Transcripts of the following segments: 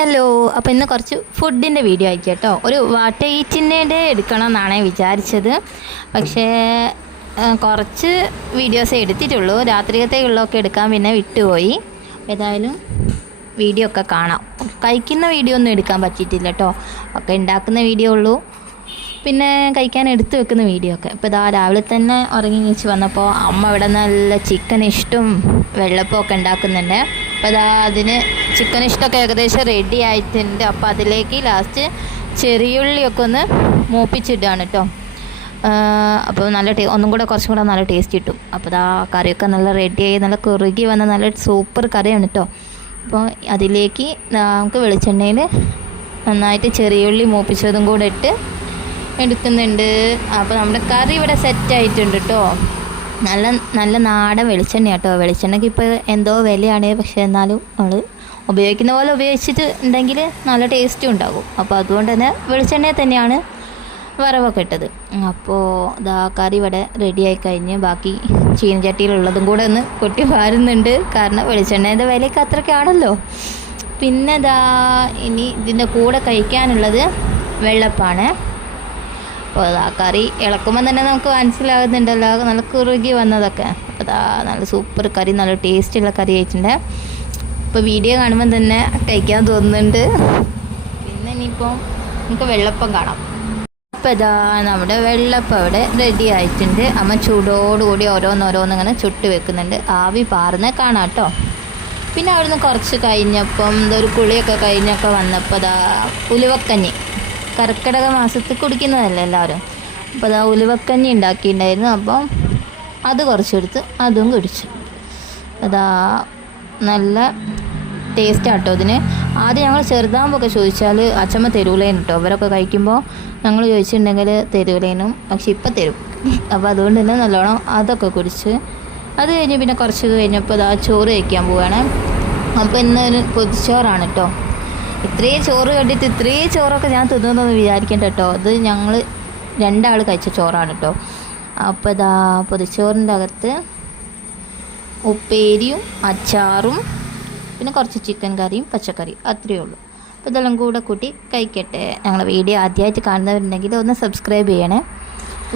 Hello, അപ്പോൾ ഇന്ന് കുറച്ച് ഫുഡിൻ്റെ വീഡിയോ ആയിരിക്കും കേട്ടോ. ഒരു വാട്ട ഈറ്റിൻ്റെ എടുക്കണം എന്നാണ് വിചാരിച്ചത്. പക്ഷേ കുറച്ച് വീഡിയോസേ എടുത്തിട്ടുള്ളൂ. രാത്രികത്തേക്കുള്ളതൊക്കെ എടുക്കാൻ പിന്നെ വിട്ടുപോയി. ഏതായാലും വീഡിയോ ഒക്കെ കാണാം. കഴിക്കുന്ന വീഡിയോ ഒന്നും എടുക്കാൻ പറ്റിയിട്ടില്ല കേട്ടോ. ഒക്കെ ഉണ്ടാക്കുന്ന വീഡിയോ ഉള്ളൂ, പിന്നെ കഴിക്കാൻ എടുത്തു വെക്കുന്ന വീഡിയോ ഒക്കെ. ഇപ്പോൾ ഇതാ രാവിലെ തന്നെ ഉറങ്ങി നീച്ച് വന്നപ്പോൾ അമ്മ ഇവിടെ നല്ല ചിക്കൻ ഇഷ്ടം വെള്ളപ്പമൊക്കെ ഉണ്ടാക്കുന്നുണ്ട്. അപ്പോൾ ഇതാ അതിന് ചിക്കൻ ഇഷ്ടമൊക്കെ ഏകദേശം റെഡി ആയിട്ടുണ്ട്. അപ്പോൾ അതിലേക്ക് ലാസ്റ്റ് ചെറിയുള്ളിയൊക്കെ ഒന്ന് മൂപ്പിച്ചിട്ടാണ് കേട്ടോ. അപ്പോൾ നല്ല ഒന്നും കൂടെ കുറച്ചും കൂടെ നല്ല ടേസ്റ്റ് കിട്ടും. അപ്പോൾ ഇതാ കറിയൊക്കെ നല്ല റെഡിയായി നല്ല കുറുകി വന്ന നല്ല സൂപ്പർ കറിയാണ് കേട്ടോ. അപ്പോൾ അതിലേക്ക് നമുക്ക് വെളിച്ചെണ്ണയിൽ നന്നായിട്ട് ചെറിയുള്ളി മൂപ്പിച്ചതും കൂടെ ഇട്ട് എടുക്കുന്നുണ്ട്. അപ്പോൾ നമ്മുടെ കറി ഇവിടെ സെറ്റായിട്ടുണ്ട് കേട്ടോ. നല്ല നാടൻ വെളിച്ചെണ്ണ കേട്ടോ. വെളിച്ചെണ്ണയ്ക്ക് ഇപ്പോൾ എന്തോ വിലയാണ്, പക്ഷേ എന്നാലും നമ്മൾ ഉപയോഗിക്കുന്ന പോലെ ഉപയോഗിച്ചിട്ട് ഉണ്ടെങ്കിൽ നല്ല ടേസ്റ്റും ഉണ്ടാകും. അപ്പോൾ അതുകൊണ്ട് തന്നെ വെളിച്ചെണ്ണ തന്നെയാണ് വറവൊക്കെ ഇട്ടത്. അപ്പോൾ ഇതാ കറി ഇവിടെ റെഡിയായി കഴിഞ്ഞ് ബാക്കി ചീനച്ചട്ടിയിലുള്ളതും കൂടെ ഒന്ന് കൊട്ടി വാരുന്നുണ്ട്. കാരണം വെളിച്ചെണ്ണയുടെ വിലയൊക്കെ അത്രയ്ക്കാണല്ലോ. പിന്നെ ഇതാ ഇനി ഇതിൻ്റെ കൂടെ കഴിക്കാനുള്ളത് വെള്ളപ്പാണ്. അപ്പോൾ അതാ കറി ഇളക്കുമ്പോൾ തന്നെ നമുക്ക് മനസ്സിലാകുന്നുണ്ടല്ലോ നല്ല കുറുകി വന്നതൊക്കെ. അപ്പോൾ അതാ നല്ല സൂപ്പർ കറി, നല്ല ടേസ്റ്റുള്ള കറി ആയിട്ടുണ്ട്. ഇപ്പോൾ വീഡിയോ കാണുമ്പോൾ തന്നെ കഴിക്കാൻ തോന്നുന്നുണ്ട്. പിന്നെ ഇനിയിപ്പോൾ നമുക്ക് വെള്ളപ്പം കാണാം. അപ്പോൾ ഇതാ നമ്മുടെ വെള്ളപ്പം ഇവിടെ റെഡി ആയിട്ടുണ്ട്. അമ്മ ചൂടോടുകൂടി ഓരോന്നിങ്ങനെ ചുട്ട് വെക്കുന്നുണ്ട്. ആവി പാർന്ന് കാണാം കേട്ടോ. പിന്നെ അവിടുന്ന് കുറച്ച് കഴിഞ്ഞപ്പം ഒരു കുളിയൊക്കെ കഴിഞ്ഞൊക്കെ വന്നപ്പോൾ അതാ ഉലുവക്കഞ്ഞി കർക്കിടക മാസത്തിൽ കുടിക്കുന്നതല്ലേ എല്ലാവരും. അപ്പോൾ അതാ ഉലുവക്കഞ്ഞി ഉണ്ടാക്കിയിട്ടുണ്ടായിരുന്നു. അപ്പം അത് കുറച്ചെടുത്ത് അതും കുടിച്ചു. അതാ നല്ല ടേസ്റ്റാട്ടോ ഇതിന്. ആദ്യം ഞങ്ങൾ ചെറുതാകുമ്പോൾ ചോദിച്ചാൽ അച്ചമ്മ തരൂലേനും കേട്ടോ. അവരൊക്കെ കഴിക്കുമ്പോൾ ഞങ്ങൾ ചോദിച്ചിട്ടുണ്ടെങ്കിൽ തരൂലേനും, പക്ഷെ ഇപ്പം തരും. അപ്പോൾ അതുകൊണ്ട് തന്നെ നല്ലോണം അതൊക്കെ കുടിച്ച് അത് കഴിഞ്ഞ് പിന്നെ കുറച്ച് കഴിഞ്ഞപ്പോൾ അതാ ചോറ് കഴിക്കാൻ പോവുകയാണ്. അപ്പോൾ ഇന്ന് ഒരു പൊതിച്ചോറാണ് കേട്ടോ. ഇത്രയും ചോറ് കണ്ടിട്ട് ഇത്രയും ചോറൊക്കെ ഞാൻ തിന്നണമെന്ന് വിചാരിക്കേണ്ട കേട്ടോ. അത് ഞങ്ങൾ രണ്ടാൾ കഴിച്ച ചോറാണ് കേട്ടോ. അപ്പോൾ ഇതാ പൊതിച്ചോറിൻ്റെ അകത്ത് ഉപ്പേരിയും അച്ചാറും പിന്നെ കുറച്ച് ചിക്കൻ കറിയും പച്ചക്കറി, അത്രയേ ഉള്ളൂ. അപ്പോൾ ഇതെല്ലാം കൂടെ കൂട്ടി കഴിക്കട്ടെ. ഞങ്ങളുടെ വീഡിയോ ആദ്യമായിട്ട് കാണുന്നവരുണ്ടെങ്കിൽ ഒന്ന് സബ്സ്ക്രൈബ് ചെയ്യണേ,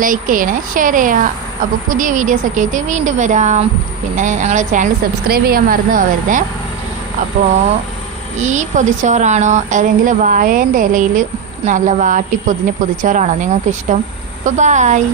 ലൈക്ക് ചെയ്യണേ, ഷെയർ ചെയ്യുക. അപ്പോൾ പുതിയ വീഡിയോസൊക്കെ ആയിട്ട് വീണ്ടും വരാം. പിന്നെ ഞങ്ങളുടെ ചാനൽ സബ്സ്ക്രൈബ് ചെയ്യാൻ മറന്നു പോകരുത്. അപ്പോൾ ഈ പൊതിച്ചോറാണോ അല്ലെങ്കിൽ വാഴേൻ്റെ ഇലയിൽ നല്ല വാട്ടി പൊതിഞ്ഞ പൊതിച്ചോറാണോ നിങ്ങൾക്ക് ഇഷ്ടം? അപ്പോൾ ബായ്.